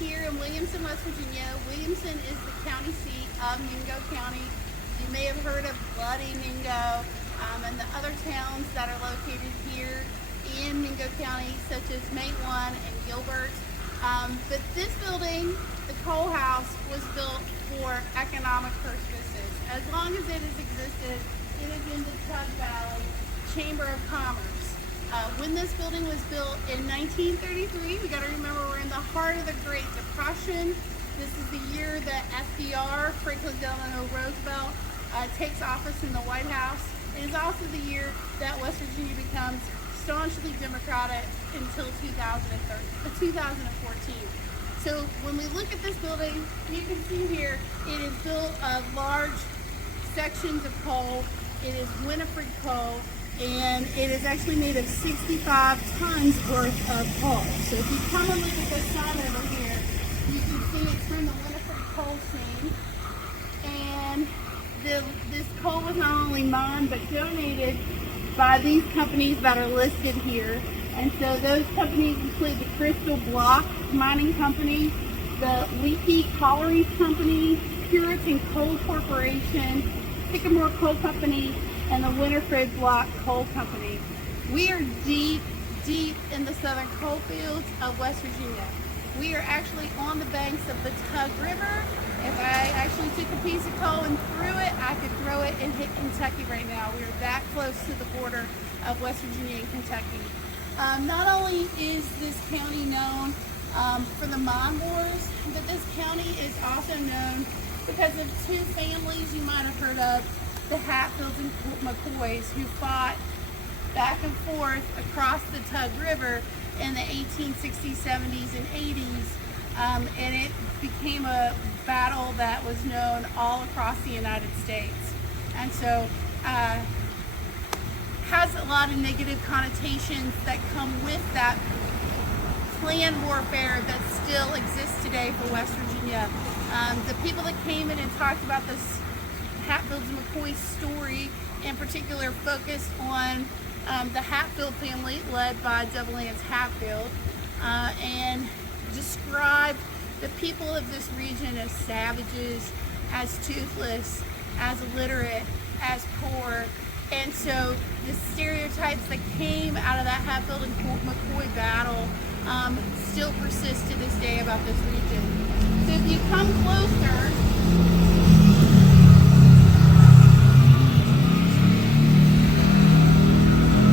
here in Williamson, West Virginia. Williamson is the county seat of Mingo County. You may have heard of Bloody Mingo and the other towns that are located here in Mingo County, such as Matewan and Gilbert. But this building, the coal house, was built for economic purposes. As long as it has existed, it is in the Tug Valley Chamber of Commerce. When this building was built in 1933, we got to remember we're in the heart of the Great Depression. This is the year that FDR, Franklin Delano Roosevelt, takes office in the White House. It is also the year that West Virginia becomes staunchly Democratic until 2014. So when we look at this building, you can see here it is built of large sections of coal. It is Winifred coal, and it is actually made of 65 tons worth of coal. So if you come and look at this sign over here, you can see it's from the Winifred coal seam. And this coal was not only mined, but donated by these companies that are listed here. And so those companies include the Crystal Block Mining Company, the Leaky Collieries Company, Puritan Coal Corporation, Sycamore Coal Company, and the Winifred Block Coal Company. We are deep, deep in the southern coal fields of West Virginia. We are actually on the banks of the Tug River. If I actually took a piece of coal and threw it, I could throw it and hit Kentucky right now. We are that close to the border of West Virginia and Kentucky. Not only is this county known for the mine wars, but this county is also known because of two families you might have heard of, the Hatfields and McCoys, who fought back and forth across the Tug River in the 1860s, 70s, and 80s. And it became a battle that was known all across the United States. And so has a lot of negative connotations that come with that clan warfare that still exists today for West Virginia. The people that came in and talked about this Hatfields and McCoy story in particular focused on the Hatfield family led by Double Lance Hatfield and described the people of this region as savages, as toothless, as illiterate, as poor. And so the stereotypes that came out of that Hatfield and McCoy battle still persist to this day about this region. So if you come closer,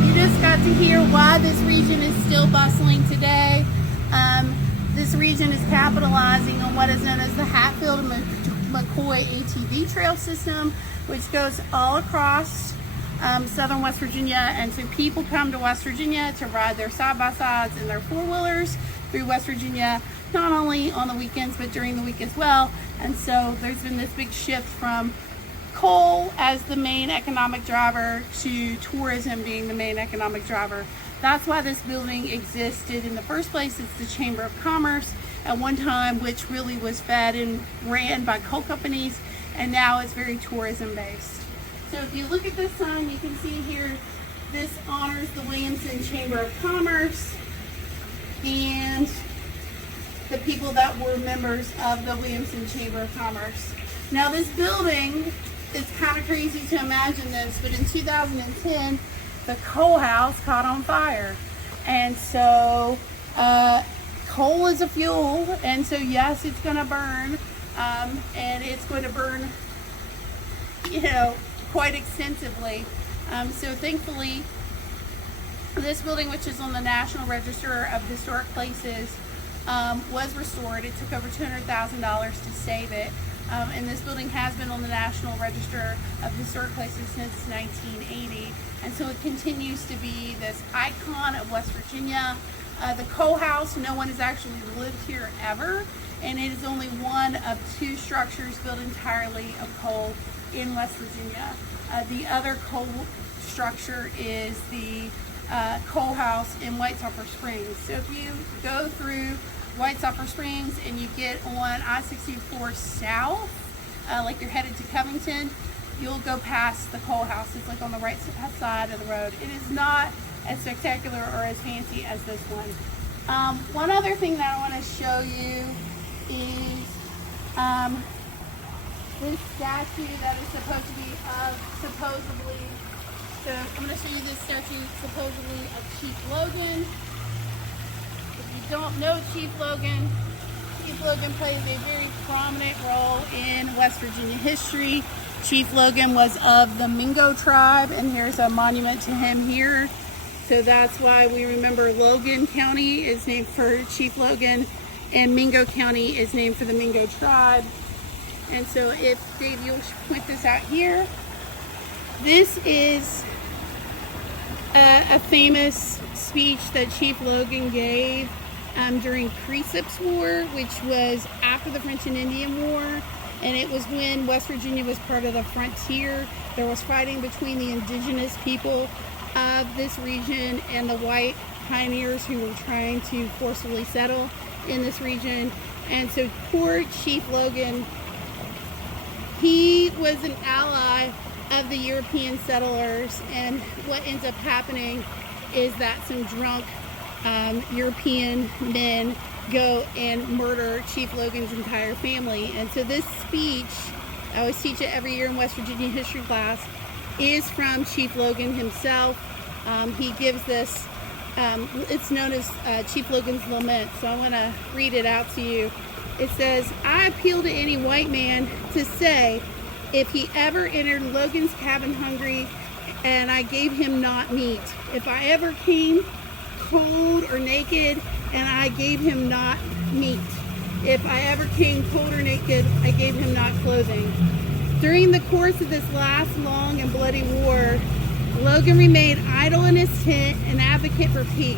you just got to hear why this region is still bustling today. This region is capitalizing on what is known as the Hatfield and McCoy ATV trail system, which goes all across southern West Virginia. And so people come to West Virginia to ride their side-by-sides and their four-wheelers through West Virginia, not only on the weekends, but during the week as well. And so there's been this big shift from coal as the main economic driver to tourism being the main economic driver. That's why this building existed in the first place. It's the Chamber of Commerce at one time, which really was fed and ran by coal companies, and now it's very tourism based. So if you look at this sign, you can see here, this honors the Williamson Chamber of Commerce and the people that were members of the Williamson Chamber of Commerce. Now this building, it's kind of crazy to imagine this, but in 2010, the coal house caught on fire. And so coal is a fuel, and so yes, it's going to burn, and it's going to burn, quite extensively. So thankfully, this building, which is on the National Register of Historic Places, was restored. It took over $200,000 to save it. And this building has been on the National Register of Historic Places since 1980. And so it continues to be this icon of West Virginia. The coal house, no one has actually lived here ever. And it is only one of two structures built entirely of coal in West Virginia. The other coal structure is the coal house in White Sulphur Springs. So if you go through White Sulphur Springs and you get on I-64 south, like you're headed to Covington, you'll go past the coal house. It's like on the right side of the road. It is not as spectacular or as fancy as this one. One other thing that I want to show you is this statue that is supposed to be supposedly, so I'm going to show you this statue supposedly of Chief Logan. If you don't know Chief Logan plays a very prominent role in West Virginia history. Chief Logan was of the Mingo tribe, and here's a monument to him here. So that's why we remember Logan County is named for Chief Logan, and Mingo County is named for the Mingo tribe. And so if Dave, you'll point this out here. This is a famous speech that Chief Logan gave during Precip's War, which was after the French and Indian War. And it was when West Virginia was part of the frontier. There was fighting between the indigenous people of this region and the white pioneers who were trying to forcibly settle in this region. And so poor Chief Logan, he was an ally of the European settlers, and what ends up happening is that some drunk European men go and murder Chief Logan's entire family. And so this speech, I always teach it every year in West Virginia history class, is from Chief Logan himself. He gives this, it's known as Chief Logan's Lament, so I want to read it out to you. It says, "I appeal to any white man to say, if he ever entered Logan's cabin hungry, and I gave him not meat, if I ever came cold or naked, and I gave him not meat, if I ever came cold or naked, I gave him not clothing." During the course of this last long and bloody war, Logan remained idle in his tent, an advocate for peace.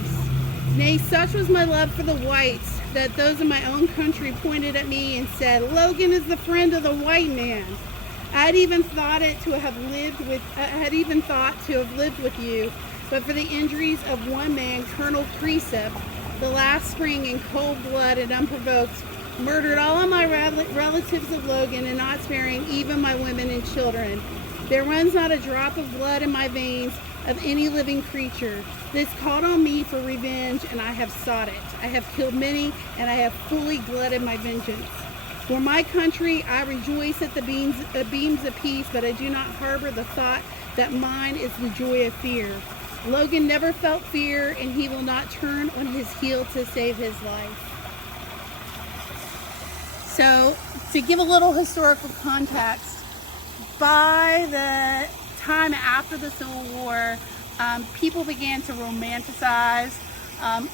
Nay, such was my love for the whites that those in my own country pointed at me and said, "Logan is the friend of the white man." I had even thought to have lived with you, but for the injuries of one man, Colonel Precip, the last spring in cold blood and unprovoked, murdered all of my relatives of Logan, and not sparing even my women and children. There runs not a drop of blood in my veins of any living creature. This called on me for revenge, and I have sought it. I have killed many, and I have fully glutted my vengeance. For my country, I rejoice at the beams of peace, but I do not harbor the thought that mine is the joy of fear. Logan never felt fear, and he will not turn on his heel to save his life. So, to give a little historical context, by the time after the Civil War, people began to romanticize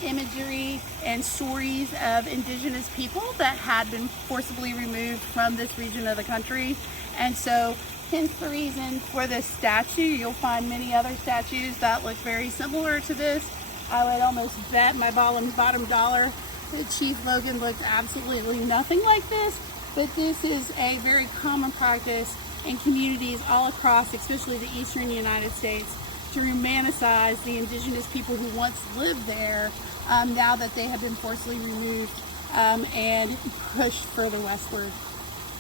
imagery and stories of indigenous people that had been forcibly removed from this region of the country. And so, hence the reason for this statue. You'll find many other statues that look very similar to this. I would almost bet my bottom dollar that Chief Logan looked absolutely nothing like this, but this is a very common practice in communities all across, especially the eastern United States, to romanticize the indigenous people who once lived there, now that they have been forcibly removed and pushed further westward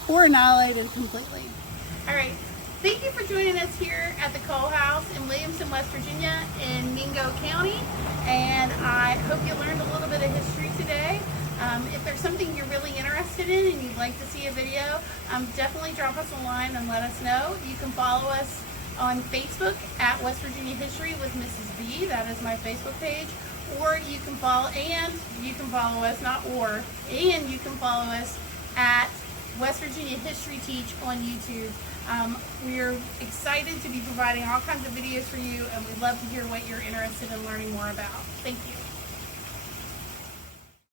or annihilated completely. All right, thank you for joining us here at the Courthouse in Williamson, West Virginia in Mingo County, and I hope you learned a little bit of history today. If there's something you're really interested in and you'd like to see a video, definitely drop us a line and let us know. You can follow us on Facebook at West Virginia History with Mrs. B. That is my Facebook page. Or you can follow us at West Virginia History Teach on YouTube. We're excited to be providing all kinds of videos for you, and we'd love to hear what you're interested in learning more about. Thank you.